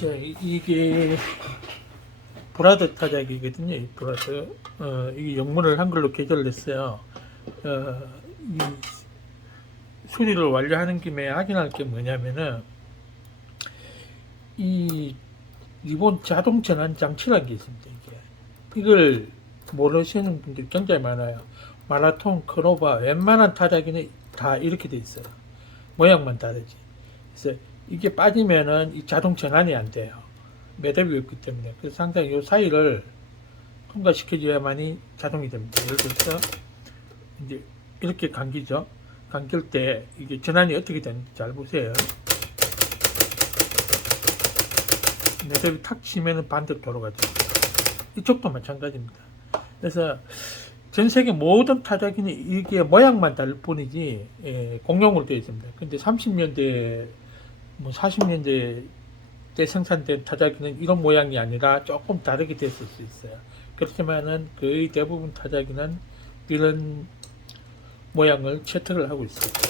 자, 이게 브라더 타작이거든요. 이 브라더. 이게 영문을 한글로 개조를 했어요. 이 수리를 완료하는 김에 확인할 게 뭐냐면은 이 리본 자동 전환 장치라는 게 있습니다. 이걸 모르시는 분들이 굉장히 많아요. 마라톤, 크로바, 웬만한 타자기는 다 이렇게 돼 있어요. 모양만 다르지. 그래서 이게 빠지면은 이 자동 전환이 안 돼요. 매듭이 없기 때문에. 그래서 항상 이 사이를 통과시켜줘야만이 자동이 됩니다. 예를 들어서 이제 이렇게 감기죠. 감길 때 이게 전환이 어떻게 되는지 잘 보세요. 매듭이 탁 치면은 반대로 돌아가죠. 이쪽도 마찬가지입니다. 그래서 전 세계 모든 타자기는 이게 모양만 다를 뿐이지 공용으로 되어 있습니다. 근데 30년대, 뭐 40년대 때 생산된 타자기는 이런 모양이 아니라 조금 다르게 됐을 수 있어요. 그렇지만은 거의 대부분 타자기는 이런 모양을 채택을 하고 있습니다.